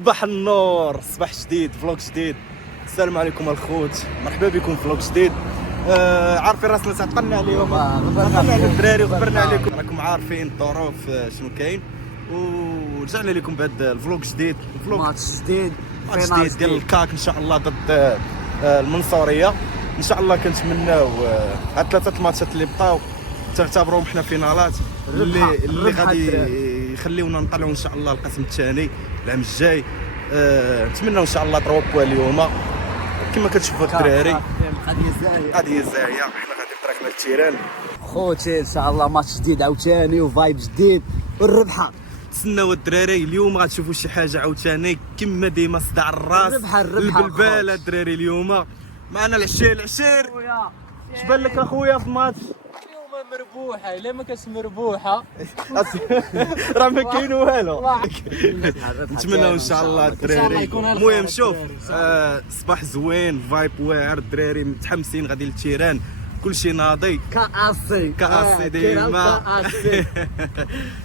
صباح النور، صباح جديد، فلوق جديد. السلام عليكم الخوت، مرحبا بكم في فلوق جديد. عارفين راسنا تعطلنا عليهم، تعطلنا على الدراري وخبرنا عليكم. راكم عارفين الظروف شنو كاين، ورجعنا لكم بهذا الفلوق جديد. ماتش جديد ديال الكاك ان شاء الله ضد المنصوريه. ان شاء الله كنتمناو هاد ثلاثه الماتشات اللي بقاو تعتبروهم حنا فينالات اللي غادي يخليونا نطلعوا ان شاء الله القسم الثاني العام الجاي. نتمنوا ان شاء الله 3 بوان اليوم كما كتشوفوا الدراري. قضيه زاهيه، حنا غادي نطرقنا للتيران خوتي ان شاء الله. ماتش جديد عاوتاني وفايب جديد والربحه. تسناو الدراري اليوم غتشوفوا شي حاجه عاوتاني كما ديما صداع الراس الربحه البلبال. الدراري اليوم معنا العشير. اش بان لك اخويا في الماتش؟ مربوحه الا ما كانتش مربوحه راه ما كاين والو. نتمنوا ان شاء الله الدراري. المهم شوف، صباح زوين، فايب واعر، الدراري متحمسين غادي للتيران، كلشي ناضي كاسي ديما.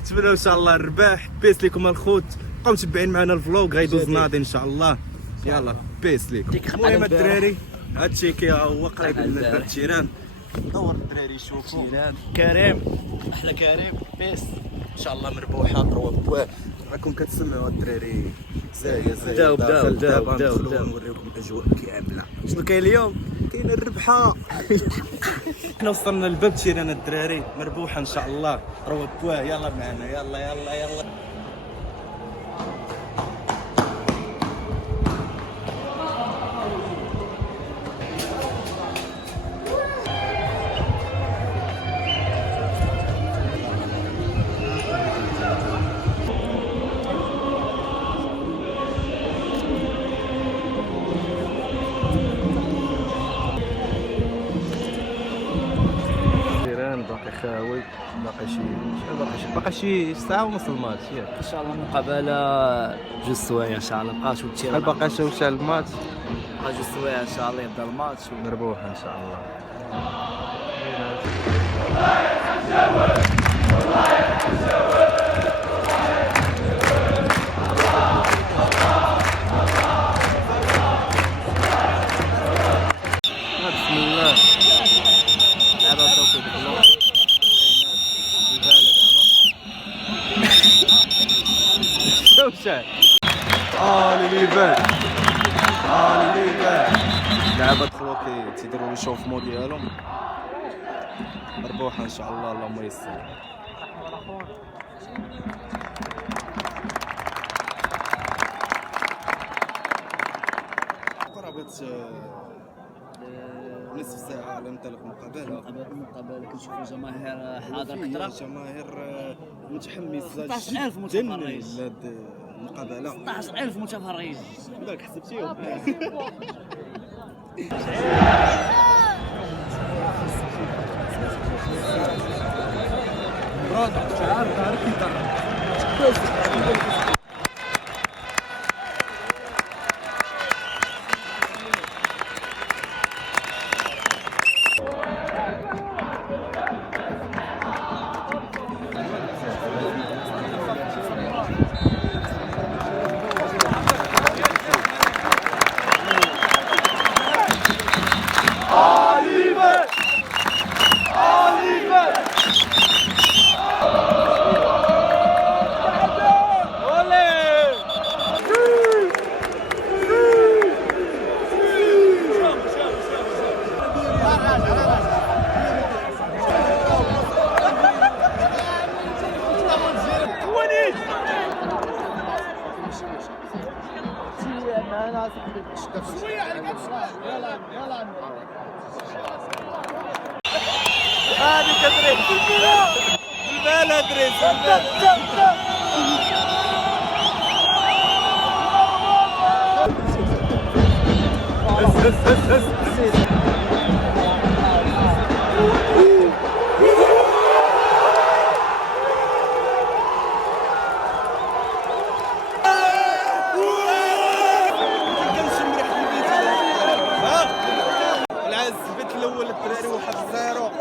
نتمنوا ان شاء الله الرباح. بيس لكم الخوت، بقاو متبعين معنا الفلوق، غيدوز ناضي ان شاء الله. يلا بيس لكم. المهم الدراري هادشي كي هو قريب من التيران. دور الدراري يشوفوا كريم، احلى كريم. بيس ان شاء الله مربوحه 3 بوان. راكم كتسمعوا الدراري زاهيه. بداو نوريكم الاجواء كامله. شنو كاين اليوم؟ كاين الربحه. حنا وصلنا للباب تيران الدراري، مربوحه ان شاء الله 3 بوان. يلا معنا، يلا. باقي خاوي، باقي شي ساعه ونص الماتش ياك. ان شاء الله مقابله جوج سوايع ان شاء الله. بقاش شحال باقي شوشة الماتش؟ بقى جوج سوايع ان شاء الله يبدا الماتش ونربوح ان شاء الله. بسم الله. لعبة توقيت البلوك. شوشة. ليفان. لعبة خلوكي تيديروا لي شوف مود ديالهم. مربوحة ان شاء الله، اللهم يسر. قرابة نصف ساعة على انطلاق المقابله. كنشوفوا جماهير حاضر كثره، جماهير متحمسة 16,000 متفرج. لهاد المقابلة. 16,000 متفرج. بالك حسبتيهم؟ هذه تدريس البال. ادريس البيت الاول الدراري 1-0.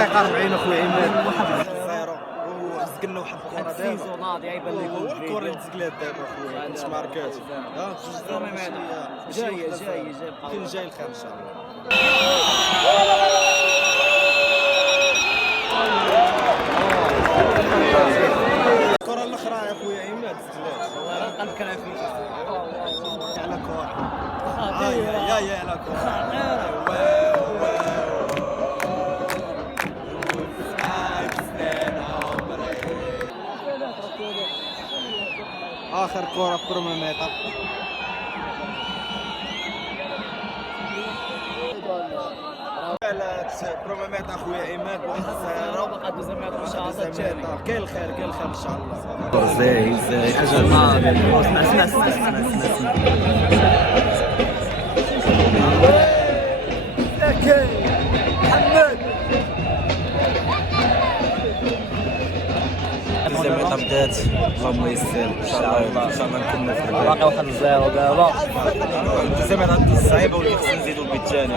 دقيقه 40 اخويا عماد 1-0 وسكننا واحد الكره دابا سيزونات يبان لكم هو الكره اللي تسكلات دابا اخويا كنت ماركات جاي كاين جاي الخير ان شاء الله. الكره الاخرى يا خويا عماد سكلات القلب كان فيه على كره يا على كره اخر كره في كروموميتر كروموميتر اخويا عماد 1-0 بقى دوزيام ان شاء الله الثاني كاين الخير ان شاء الله. زي حاجه ما اسمع زعما بدات اللهم يسر ان شاء الله نكملوا في الباقي. باقي 1-0 دابا زعما صعيبه واللي خصنا نزيدوا البيت الثاني.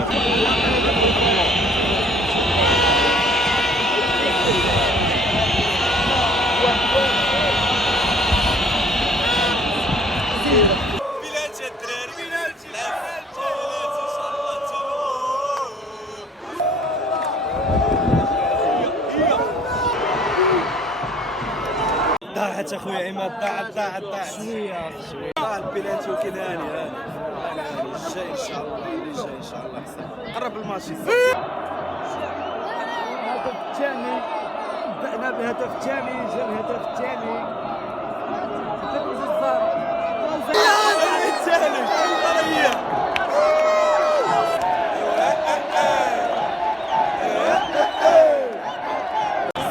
ضاعت اخويا عماد ضاعت شويه ضاع البيلاتي وكاين هاني جاي ان شاء الله جاي ان شاء الله احسن قرب الماتش الهدف الثاني بدأنا بالهدف الثاني جا الهدف الثاني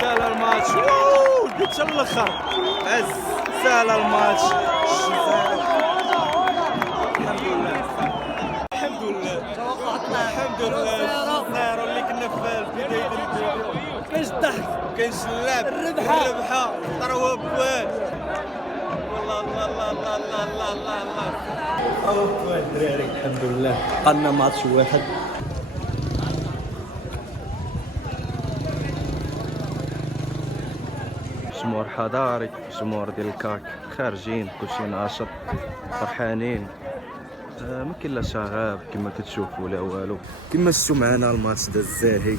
سال الماتش قلت الاخر عز سال الماتش الحمد لله الزهر اللي كنا في بدايه الفيديو كاينش الضحك كاينش اللعب الربحه ضربوا بوان والله الله الله الله الله الله الله الدراري الحمد لله قلنا ماتش واحد جمهور حضاري جمهور ديال الكاك خارجين كلشي ناشط فرحانين ما كاين لا شغاب كما كتشوفوا لا والو كما شفتوا معنا الماتش داز زاهي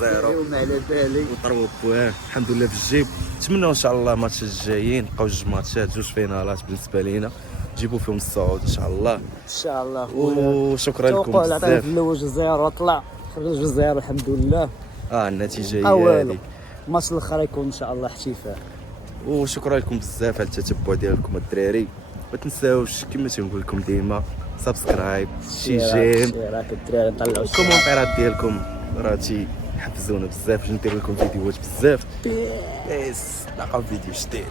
0 وما على بالي وطروا بوان الحمد لله في الجيب. نتمنوا ان شاء الله الماتش الجايين بقاو جوج ماتشات جوج فينالات بالنسبه لينا نجيبوا فيهم الصعود ان شاء الله. ان شاء الله وشكرا لكم توقع بزاف. في الاول 0 طلع خرج 0 الحمد لله. النتيجه هي هذه. الماتش الاخر يكون ان شاء الله احتفال. وشكرا لكم بزاف على التتبع ديالكم الدراري. ما تنساوش كما تنقول لكم ديما سبسكرايب شي جيم الدراري نطلعوا الكومونتيرات ديالكم راه تيحفزونا بزاف باش ندير لكم فيديوهات بزاف. بس نلقاو فيديو جديد.